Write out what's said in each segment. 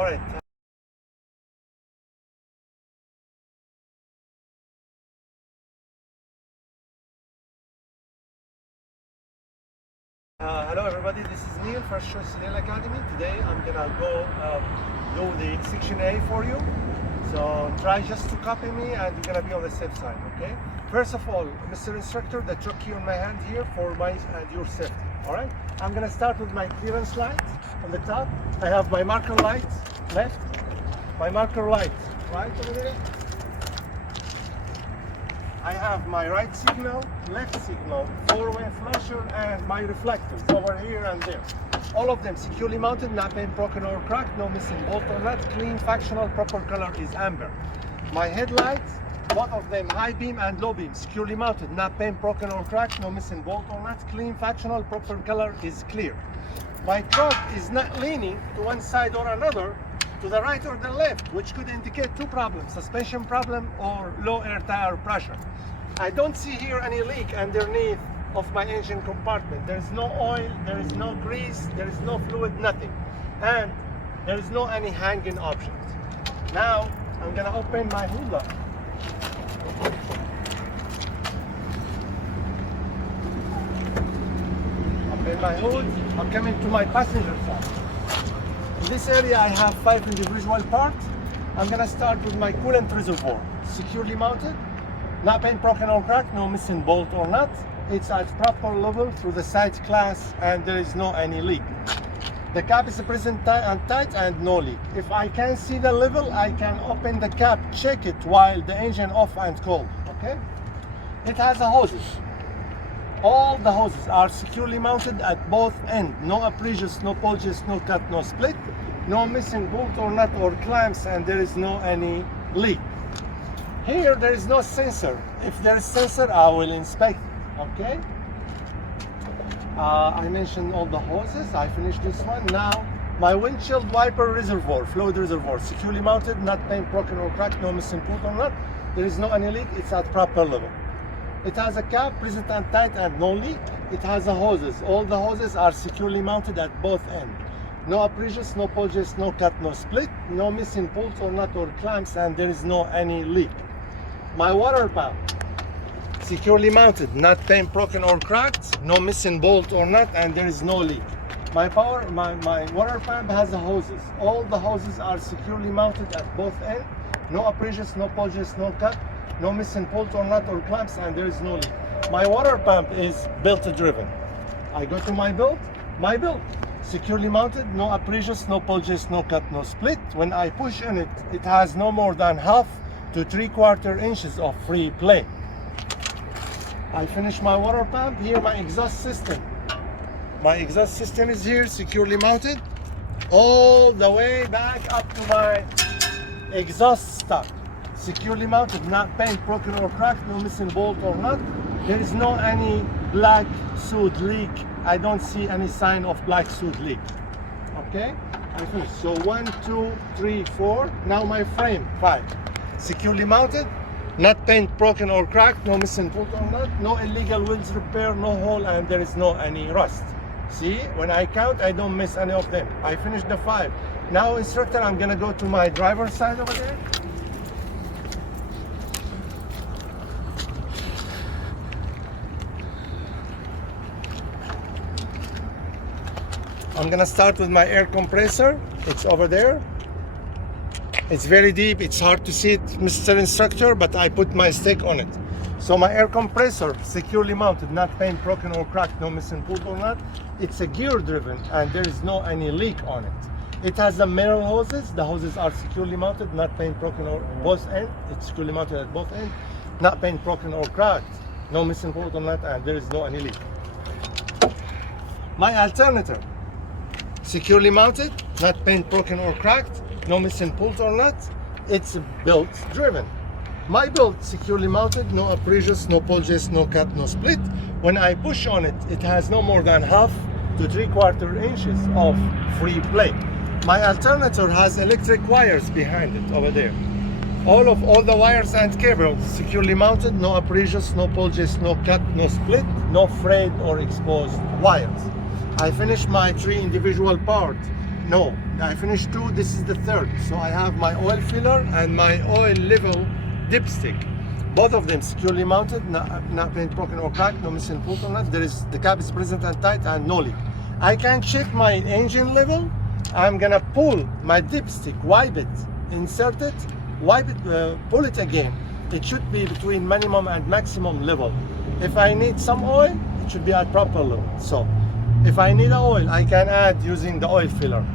All right. Hello everybody, this is Neil, First Choice Cdl Academy. Today I'm gonna go do the section A for you. So try just to copy me and you're gonna be on the safe side, okay? First of all, Mr. Instructor, the choke key on my hand here for my and your safety, all right? I'm gonna start with my clearance light on the top. I have my marker light left, my marker light right over there. I have my right signal, left signal, four-way flasher, and my reflectors over here and there. All of them securely mounted, not been broken or cracked, no missing bolt or nut, clean, functional, proper color is amber. My headlights, both of them high beam and low beam, securely mounted, not been broken or cracked, no missing bolt or nut, clean, functional, proper color is clear. My truck is not leaning to one side or another, to the right or the left, which could indicate two problems, suspension problem or low air tire pressure. I don't see here any leak underneath of my engine compartment. There is no oil, there is no grease, there is no fluid, nothing. And there is no any hanging objects. Now, I'm gonna open my hood up. Open my hood, I'm coming to my passenger side. In this area I have 5 individual parts. I'm gonna start with my coolant reservoir. Securely mounted, not been broken or cracked, no missing bolt or nut. It's at proper level through the side class and there is no any leak. The cap is present and tight and no leak. If I can see the level, I can open the cap, check it while the engine off and cold, okay? It has a hoses. All the hoses are securely mounted at both ends. No abrasions, no bulges, no cut, no split. No missing bolt or nut or clamps, and there is no any leak. Here there is no sensor. If there is sensor, I will inspect it, okay? I mentioned all the hoses. I finished this one. Now, my windshield wiper reservoir, fluid reservoir, securely mounted, not been broken or cracked, no missing bolt or nut. There is no any leak. It's at proper level. It has a cap, present and tight, and no leak. It has a hoses. All the hoses are securely mounted at both ends. No abrasions, no bulges, no cut, no split, no missing bolts or nut or clamps, and there is no any leak. My water pump, securely mounted, not been broken or cracked, no missing bolt or nut, and there is no leak. My water pump has the hoses. All the hoses are securely mounted at both ends. No abrasions, no bulges, no cut, no missing bolt or nut or clamps, and there is no leak. My water pump is belt driven. I go to my belt, securely mounted, no abrasions, no bulges, no cut, no split. When I push in it, it has no more than 1/2 to 3/4 inches of free play. I finish my water pump. Here my exhaust system. My exhaust system is here, securely mounted, all the way back up to my exhaust stock. Securely mounted, not bent, broken or cracked, no missing bolt or nut. There is no any black soot leak. I don't see any sign of black soot leak. Okay, I finished. So 1, 2, 3, 4. Now my frame, 5. Securely mounted, not bent, broken or cracked, no missing bolt or nut, no illegal wheels repair, no hole, and there is no any rust. See, when I count, I don't miss any of them. I finished the 5. Now, instructor, I'm gonna go to my driver's side over there. I'm gonna start with my air compressor. It's over there. It's very deep, it's hard to see it, Mr. Instructor, but I put my stick on it. So my air compressor, securely mounted, not bent, broken or cracked, no missing bolt or nut. It's a gear driven and there is no any leak on it. It has the mirror hoses. The hoses are securely mounted, not bent, broken or both ends. It's securely mounted at both ends, not bent, broken or cracked, no missing bolt or nut, and there is no any leak. My alternator, securely mounted, not bent, broken or cracked, no missing bolt or nut. It's belt driven. My belt securely mounted, no abrasions, no bulges, no cut, no split. When I push on it, it has no more than 1/2 to 3/4 inches of free play. My alternator has electric wires behind it over there. All the wires and cables securely mounted, no abrasions, no bulges, no cut, no split, no frayed or exposed wires. I finished my 3 individual parts. No, I finished 2, this is the 3rd. So I have my oil filler and my oil level dipstick. Both of them securely mounted, not been broken or cracked, no missing bolt or not. The cap is present and tight and no leak. I can check my engine level. I'm gonna pull my dipstick, wipe it, insert it, wipe it, pull it again. It should be between minimum and maximum level. If I need some oil, it should be at proper level. So if I need oil, I can add using the oil filler.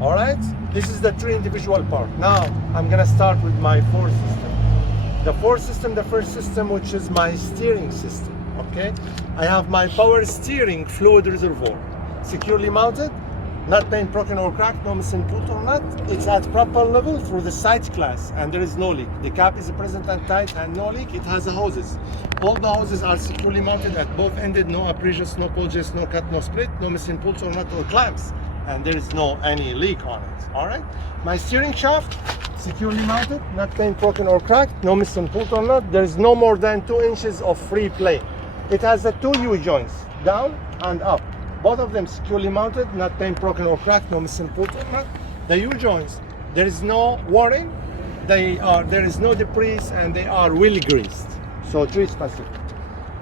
All right, this is the 3 individual part. Now I'm gonna start with my 4 system. The 4 system, the first system, which is my steering system. Okay, I have my power steering fluid reservoir, securely mounted, not been broken or cracked, no missing bolt or not. It's at proper level through the side class and there is no leak. The cap is present and tight and no leak. It has hoses. All the hoses are securely mounted at both ended, no abrasions, no bulges, no cut, no split, no missing bolts or nut or clamps, and there is no any leak on it. All right, my steering shaft securely mounted, not been broken or cracked, no missing bolt or nut. There is no more than 2 inches of free play. It has the 2 U joints, down and up. Both of them securely mounted, not been broken or cracked, no missing bolt or nut. The U joints, there is no warning, there is no debris, and they are wheel greased. So 3 specific.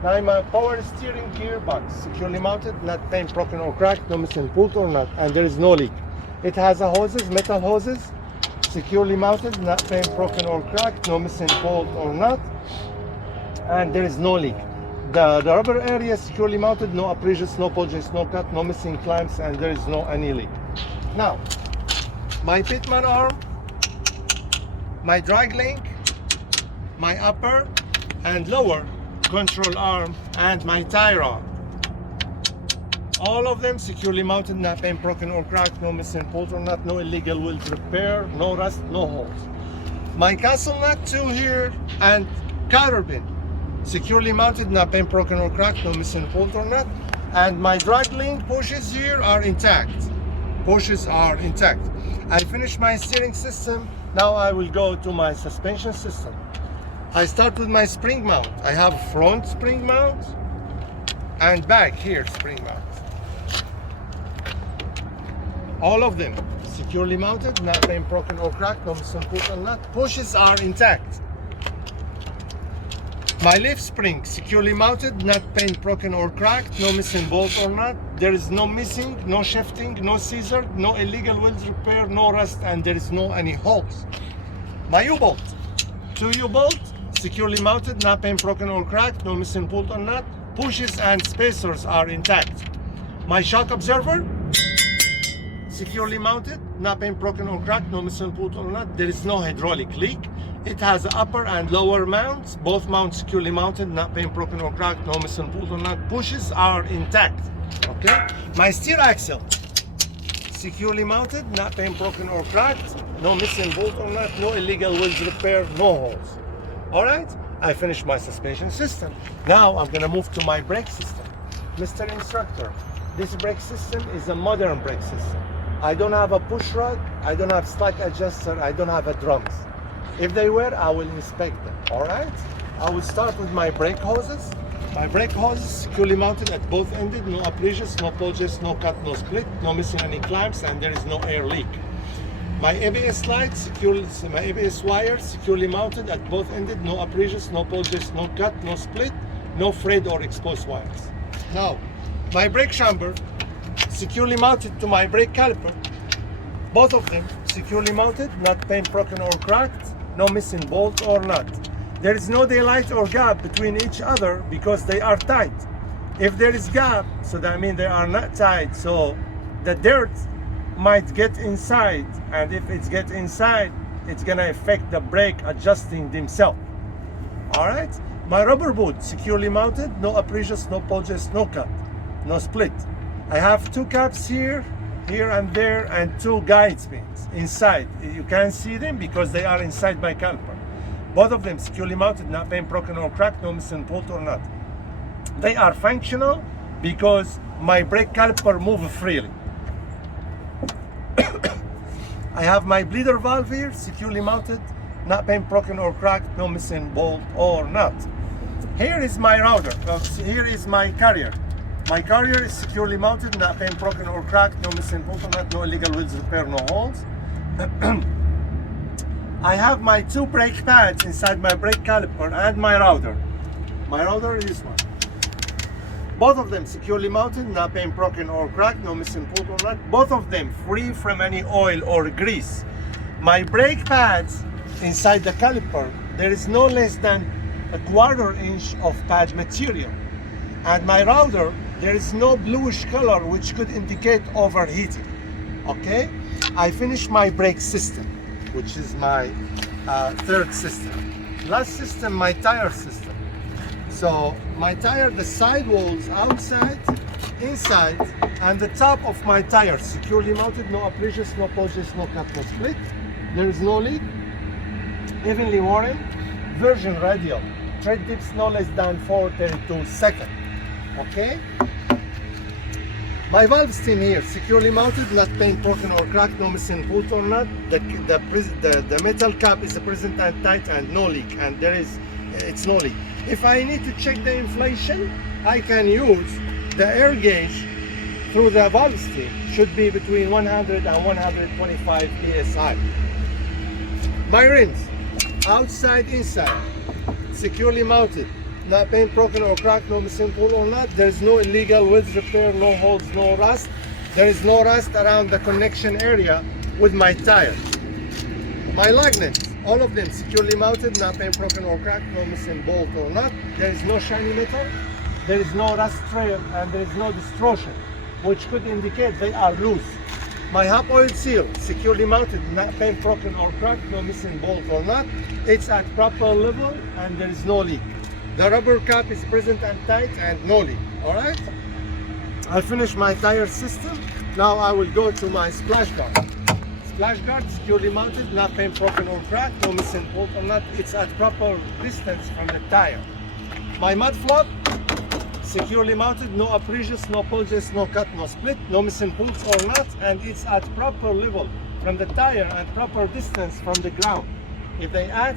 Now my power steering gearbox, securely mounted, not been broken or cracked, no missing bolt or nut, and there is no leak. It has a hoses, metal hoses, securely mounted, not been broken or cracked, no missing bolt or nut, and there is no leak. The rubber area securely mounted, no abrasions, no bulges, no cut, no missing clamps, and there is no any leak. Now, my pitman arm, my drag link, my upper and lower control arm, and my tie rod. All of them securely mounted, not been broken or cracked, no missing bolt or nut, no illegal weld repair, no rust, no holes. My castle nut 2 here and cotter pin, securely mounted, not been broken or cracked, no missing bolt or nut. And my drag link pushes here are intact. Pushes are intact. I finished my steering system. Now I will go to my suspension system. I start with my spring mount. I have front spring mount and back here spring mount. All of them securely mounted, not been broken or cracked, no missing bolt or nut. Pushes are intact. My leaf spring securely mounted, not been broken or cracked, no missing bolt or nut. There is no missing, no shifting, no scissor, no illegal weld repair, no rust, and there is no any holes. My U-bolt, 2 U-bolt, securely mounted, not been broken or cracked, no missing bolt or nut. Pushes and spacers are intact. My shock absorber, securely mounted, not been broken or cracked, no missing bolt or nut. There is no hydraulic leak. It has upper and lower mounts, both mounts securely mounted, not been broken or cracked, no missing bolt or nut. Pushes are intact. Okay. My steer axle, securely mounted, not been broken or cracked, no missing bolt or nut, no illegal weld repair, no holes. All right. I finished my suspension system. Now I'm gonna move to my brake system. Mr. Instructor, this brake system is a modern brake system. I don't have a push rod, I don't have slack adjuster, I don't have a drums. If they were, I will inspect them. All right. I will start with my brake hoses. My brake hoses securely mounted at both ended, no abrasions, no bulges, no cut, no split, no missing any clamps, and there is no air leak. My ABS lights, securely, my ABS wires securely mounted at both ended, no abrasions, no bulges, no cut, no split, no frayed or exposed wires. Now, my brake chamber securely mounted to my brake caliper. Both of them securely mounted, not been broken or cracked, no missing bolt or nut. There is no daylight or gap between each other because they are tight. If there is gap, so that means they are not tight, so the dirt might get inside, and if it's get inside, it's gonna affect the brake adjusting themselves. All right. My rubber boot securely mounted, no abrasions, no bulges, no cut, no split. I have 2 caps here and there, and 2 guide pins inside. You can't see them because they are inside my caliper. Both of them securely mounted, not been broken or cracked, no missing bolt or nut. They are functional because my brake caliper moves freely. I have my bleeder valve here, securely mounted, not been broken or cracked, no missing bolt or nut. Here is my router, here is my carrier. My carrier is securely mounted, not been broken or cracked, no missing bolt or nut, no illegal wheels repair, no holes. I have my 2 brake pads inside my brake caliper and my router. My router is this one. Both of them securely mounted, not been broken or cracked, no missing bolt or nut. Both of them free from any oil or grease. My brake pads inside the caliper, there is no less than a 1/4 inch of pad material. And my router, there is no bluish color which could indicate overheating. Okay? I finished my brake system, which is my 3rd system. Last system, my tire system. So my tire, the sidewalls outside, inside, and the top of my tire securely mounted, no abrasions, no bulges, no cut, no split. There is no leak. Evenly worn. Version radial. Tread dips no less than 432 seconds. Okay? My valve stem here, securely mounted, not paint broken or cracked, no missing bolt or nut. The metal cap is present and tight and no leak, and it's no leak. If I need to check the inflation, I can use the air gauge through the valve stem. Should be between 100 and 125 psi. My rims, outside, inside, securely mounted, not paint broken or cracked, no missing bolt or nut. There's no illegal wheels repair, no holes, no rust. There is no rust around the connection area with my tire. My lug nuts, all of them securely mounted, not paint broken or cracked, no missing bolt or nut. There is no shiny metal, there is no rust trail, and there is no distortion, which could indicate they are loose. My hub oil seal, securely mounted, not paint broken or cracked, no missing bolt or nut. It's at proper level and there is no leak. The rubber cap is present and tight and no leak. Alright? I finished my tire system. Now I will go to my splash guard. Splash guard, securely mounted, not paint broken or cracked, no missing bolt or nut. It's at proper distance from the tire. My mud flap, securely mounted, no abrasions, no bulges, no cut, no split, no missing bolts or nuts, and it's at proper level from the tire and proper distance from the ground. If they add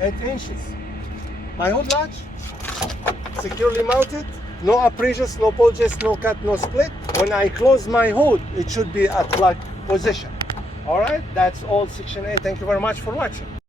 8 inches. My hood latch, securely mounted, no abrasions, no bulges, no cut, no split. When I close my hood, it should be at lock position. Alright, that's all section A. Thank you very much for watching.